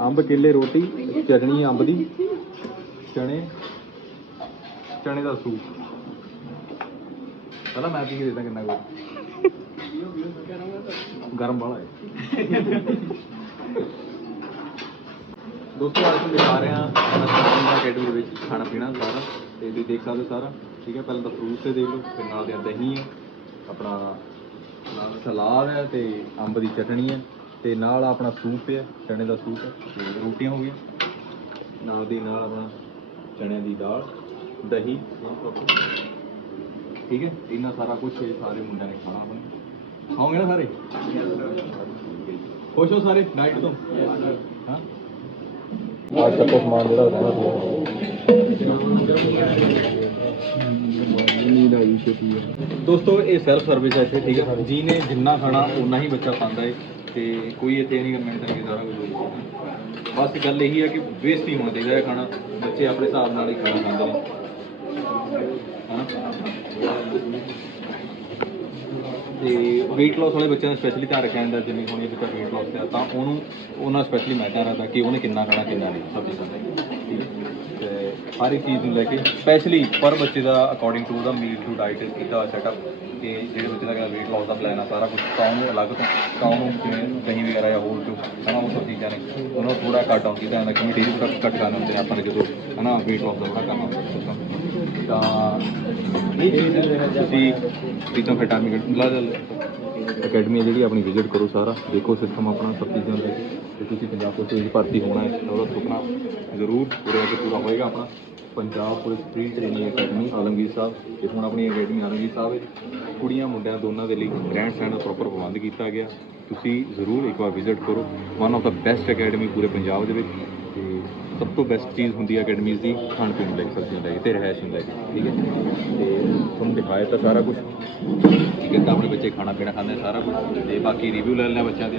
ਅੰਬ, ਕੇਲੇ, ਰੋਟੀ, ਚਟਣੀ, ਅੰਬ ਦੀ ਚਣੇ ਚਣੇ ਦਾ ਸੂਪ। ਪਹਿਲਾਂ ਮੈਂ ਪੀ ਕੇ ਦੇਦਾ ਕਿੰਨਾ ਕੁ ਗਰਮ ਵਾਲਾ ਹੈ। ਦੋਸਤੋ, ਅੱਜ ਤੁਹਾਨੂੰ ਦਿਖਾ ਰਹੇ ਹਾਂ ਆਪਣਾ ਅਕੈਡਮੀ ਦੇ ਵਿੱਚ ਖਾਣਾ ਪੀਣਾ ਸਾਰਾ। ਤੇ ਤੁਸੀਂ ਦੇਖ ਸਕਦੇ ਹੋ ਸਾਰਾ। ਠੀਕ ਹੈ, ਪਹਿਲਾਂ ਤਾਂ ਫਰੂਟ ਤੇ ਦੇਖ ਲਓ, ਫਿਰ ਨਾਲ ਦੇ ਦਹੀਂ ਹੈ। ਆਪਣਾ ਸਲਾਦ ਹੈ ਤੇ ਅੰਬ ਦੀ ਚਟਣੀ ਹੈ ਤੇ ਨਾਲ ਆਪਣਾ ਸੂਪ ਹੈ ਚਣੇ ਦਾ ਸੂਪ ਤੇ ਰੋਟੀਆਂ ਹੋ ਗਈਆਂ। ਨਾਲ ਦੀ ਨਾਲ ਆਪਣਾ ਚਣਿਆਂ ਦੀ ਦਾਲ ਦਹੀਂ। ਠੀਕ ਹੈ? ਇੰਨਾ ਸਾਰਾ ਕੁਝ ਇਹ ਸਾਰੇ ਮੁੰਡਿਆਂ ਨੇ ਖਾਣਾ ਆਪਣਾ। ਖਾਓਗੇ ਨਾ ਸਾਰੇ? ਖੁਸ਼ ਹੋ ਸਾਰੇ ਡਾਈਟ ਤੋਂ? ਹਾਂ। ਅੱਜ ਤੱਕ ਸਮਾਨ ਜਿਹੜਾ ਰਹਿਣਾ ਨੀਂਦ ਆਈ ਦੋਸਤੋ, ਇਹ ਸੈਲਫ ਸਰਵਿਸ ਹੈ ਇੱਥੇ, ਠੀਕ ਹੈ ਜੀ ਨੇ ਜਿੰਨਾ ਖਾਣਾ ਉਨਾ ਹੀ ਬੱਚਾ ਖਾਂਦਾ ਹੈ ਤੇ ਕੋਈ ਇੱਥੇ ਨਹੀਂ ਮਿਹਨਤ ਨਹੀਂ ਸਾਰਾ ਕੁਝ ਬਸ ਗੱਲ ਇਹੀ ਹੈ ਕਿ ਵੇਸਟ ਹੀ ਹੋਣਾ ਚਾਹੀਦਾ ਹੈ ਖਾਣਾ। ਬੱਚੇ ਆਪਣੇ ਹਿਸਾਬ ਨਾਲ ਹੀ ਖਾਣਾ ਖਾਂਦੇ ਨੇ। ਹਨਾ? ਤੇ weight loss ਵਾਲੇ ਬੱਚਿਆਂ ਦਾ ਸਪੈਸ਼ਲੀ ਧਿਆਨ ਰੱਖਿਆ ਜਾਂਦਾ, ਜਿਵੇਂ ਹੁਣ ਇਹ ਬੱਚਾ weight loss ਤੇ ਆ, ਤਾਂ ਉਹਨੂੰ, ਉਹਨਾਂ ਸਪੈਸ਼ਲੀ ਮੈਂ ਰੱਖਦਾ ਕਿ ਉਹਨੇ ਕਿੰਨਾ ਖਾਣਾ, ਕਿੰਨਾ ਨਹੀਂ, ਸਭ ਚੀਜ਼ਾਂ ਦਾ। ਹਰ ਇੱਕ ਚੀਜ਼ ਨੂੰ ਲੈ ਕੇ ਸਪੈਸ਼ਲੀ ਪਰ ਬੱਚੇ ਦਾ ਅਕੋਰਡਿੰਗ ਟੂ ਉਹਦਾ ਮੀਲ ਟੂ ਡਾਈਟ ਕੀਤਾ ਸੈਟਅਪ ਤੇ ਜਿਹੜੇ ਬੱਚੇ ਦਾ weight loss ਦਾ ਪਲਾਨ ਆ ਸਾਰਾ ਕੁਝ ਤਾਂ ਨੂੰ ਅਲੱਗ ਤੋਂ, ਤਾਂ ਨੂੰ ਜਿਵੇਂ ਦਹੀਂ ਵਗੈਰਾ ਜਾਂ ਹੋਰ ਜੋ, ਹਨਾ, ਉਹ ਸਭ ਚੀਜ਼ਾਂ ਨੇ ਉਹਨਾਂ ਨੂੰ ਥੋੜਾ ਘੱਟ ਆਉਂਦੀ ਤਾਂ ਕਿ ਡੇਲੀ ਪ੍ਰੋਡਕਟ ਘੱਟ ਕਰਨਾ ਹੁੰਦੇ ਨੇ ਆਪਾਂ ਨੇ ਜਦੋਂ, ਹਨਾ, weight loss ਦਾ ਥੋੜਾ ਕਰਨਾ ਹੁੰਦਾ। ਤਾਂ ਤੁਸੀਂ ਪ੍ਰੀਤਮ ਫੈਟਾਮੀ ਲਾਜਲ ਅਕੈਡਮੀ ਹੈ ਜਿਹੜੀ ਆਪਣੀ ਵਿਜ਼ਿਟ ਕਰੋ ਸਾਰਾ, ਦੇਖੋ ਸਿਸਟਮ ਆਪਣਾ, ਸਭ ਚੀਜ਼ਾਂ ਦਾ। ਤੇ ਤੁਸੀਂ ਪੰਜਾਬ ਪੁਲਿਸ ਵਿੱਚ ਭਰਤੀ ਹੋਣਾ ਹੈ, ਤਾਂ ਉਹਦਾ ਸੁਪਨਾ ਜ਼ਰੂਰ ਪੂਰਾ ਕੇ ਪੂਰਾ ਹੋਏਗਾ ਆਪਣਾ। Punjab police free training academy Alamgir Sahib ਇਹ ਹੁਣ ਆਪਣੀ ਅਕੈਡਮੀ ਆਲਮਗੀਰ ਸਾਹਿਬ ਵਿੱਚ ਕੁੜੀਆਂ ਮੁੰਡਿਆਂ ਦੋਨਾਂ ਦੇ ਲਈ ਰਹਿਣ ਸਹਿਣ ਦਾ ਪ੍ਰੋਪਰ ਪ੍ਰਬੰਧ ਕੀਤਾ ਗਿਆ। ਤੁਸੀਂ ਜ਼ਰੂਰ ਇੱਕ ਵਾਰ ਵਿਜ਼ਿਟ ਕਰੋ। One of the best academy ਪੂਰੇ ਪੰਜਾਬ ਦੇ ਵਿੱਚ। ਤੇ ਸਭ ਤੋਂ ਬੈਸਟ ਚੀਜ਼ ਹੁੰਦੀ ਹੈ ਅਕੈਡਮੀਜ਼ ਦੀ, ਖਾਣ ਪੀਣ ਲਈ, ਸਬਜ਼ੀਆਂ ਲਈ ਤੇ ਰਹਿائش ਹੁੰਦਾ ਹੈ ਠੀਕ ਹੈ ਤੇ ਤੁਹਾਨੂੰ ਦਿਖਾਇਆ ਤਾਂ ਸਾਰਾ ਕੁਝ ਠੀਕ ਹੈ ਤਾਂ ਆਪਣੇ ਬੱਚੇ ਖਾਣਾ ਪੀਣਾ ਖਾਂਦੇ ਸਾਰਾ ਕੁਝ ਤੇ ਬਾਕੀ ਰਿਵਿਊ ਲੈ ਲੈਣਾ ਬੱਚਿਆਂ ਦੇ।